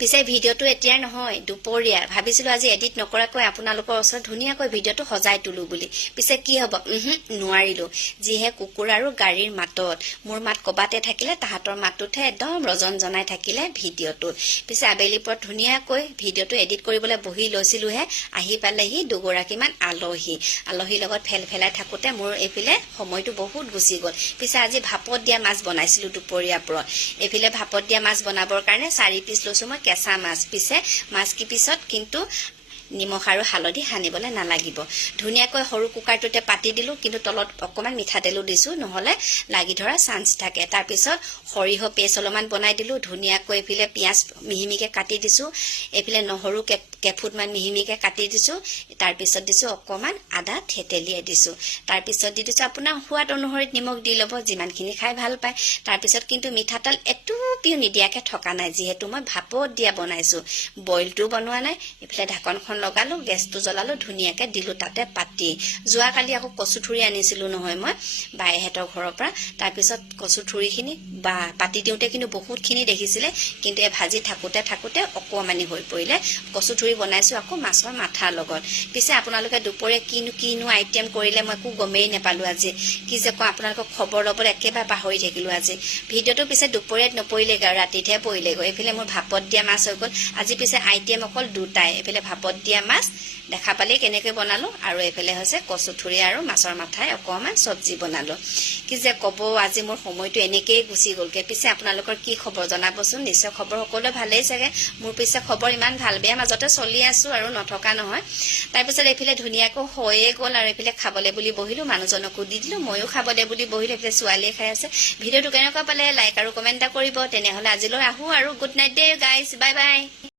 পিছে ভিডিওটো এতিয়া নহয় দুপৰীয়া ভাবিছিলো আজি এডিট নকৰাকৈ আপোনালোকৰ ওচৰত ধুনীয়াকৈ ভিডিওটো সজাই তুলো বুলি পিছে কি হ'ব নোৱাৰিলো যিহে কুকুৰ আৰু গাড়ীৰ মাতত মোৰ মাত কবাতে থাকিলে তাহাতৰ মাতটোতে একদম ৰজন জনাই থাকিলে ভিডিওটো পিছে আবেলিপৰত ধুনীয়াকৈ ভিডিওটো এডিট কৰিবলৈ বহি লৈছিলোহে আহি পালেহি দুগৰাকীমান আলহীৰ লগত ফেলফেলাই থাকোতে মোৰ এইফালে সময়টো বহুত গুচি গ'ল পিছে আজি ভাপত দিয়া মাছ বনাইছিলো দুপৰীয়াৰ পৰত এইফালে ভাপত দিয়া মাছ বনাবৰ কাৰণে 4 পিচ লৈছো মই কেঁচা মাছ পিছে মাছ কি পিছত কিন্তু নিমখ আৰু হালধি হানিবলৈ নালাগিব ধুনীয়াকৈ সৰু কুকাৰটোতে পাতি দিলো কিন্তু তলত অকমান মিঠাতেলো দিছো নহলে লাগি ধৰা চান্স থাকে তাৰ পিছত সৰিহ পেষ্ট অলপমান বনাই দিলো ধুনীয়াকৈ এফিলে পিয়াজ মিহিমিকে কাটি দিছো এফিলে নহৰু কেফুটমান মিহিমিকে কাটি দিছো তাৰ পিছত দিছো অকমান আদা থেতেলিয়াই দিছো তাৰ পিছত দি দিছো আপোনাৰ সোৱাদ অনুসৰি নিমখ দি লব যিমানখিনি খাই ভাল পায় তাৰ পিছত কিন্তু মিঠাতেল এটুপিও নিদিয়াকে থকা নাই যিহেতু মই ভাপত দিয়া বনাইছো বইলটো বনোৱা নাই এফিলে ঢাকনখন লগালো গেছটো জ্বলালো ধুনীয়াকে দিলো তাতে পাতি যোৱা কালি আকৌ কচুথুৰি আনিছিলো নহয় মই বাইহেতৰ ঘৰৰ পৰা তাৰ পিছত কচুথুৰিখিনি বা পাতি দিওতে কিন্তু বহুতখিনি দেখিছিলে কিন্তু এ ভাজি থাকোতে অকমানি হৈ পৰিলে কচুথুৰি বনাইছো আকৌ মাছৰ মাথাৰ লগত পিছে আপোনালোকে দুপৰীয়া কিনো আইটেম কৰিলে মই কো গমেই নেপালো আজি কি যে কওঁ আপোনালোকক খবৰ ল'বলৈ একেবাৰে পাহৰি থাকিলো আজি ভিডিওটো পিছে দুপৰীয়াত নপৰিলে ৰাতিতহে পৰিলে গৈ এফালে মোৰ ভাপত দিয়া মাছ হৈ গ'ল আজি পিছে আইটেম অকল দুটাই এফালে ভাপত দিয়া মাছ দেখা পালে কেনেকৈ বনালো আৰু এফালে হৈছে কচুথুৰি আৰু মাছৰ মাথাই অকমান সবজি বনালো কি যে কব আজি মোৰ সময়টো এনেকেই গুচি গ'লকে পিছে আপোনালোকৰ কি খবৰ জনাবচোন নিশ্চয় খবৰ সকলোৱে ভালেই চাগে মোৰ পিছে খবৰ ইমান ভাল বেয়া মাজতে চলি আছো আৰু নথকা নহয় তাৰ পিছত এফালে ধুনীয়াকৈ হৈয়ে গ'ল আৰু এফালে খাবলৈ বুলি বহিলো মানুহজনকো দি দিলো ময়ো খাবলৈ বুলি বহিলো এফালে ছোৱালীয়ে খাই আছে ভিডিওটো কেনেকুৱা পালে লাইক আৰু কমেন্ট এটা কৰিব তেনেহলে আজিলৈ আহো আৰু গুড নাইট দে গাইজ বাই বাই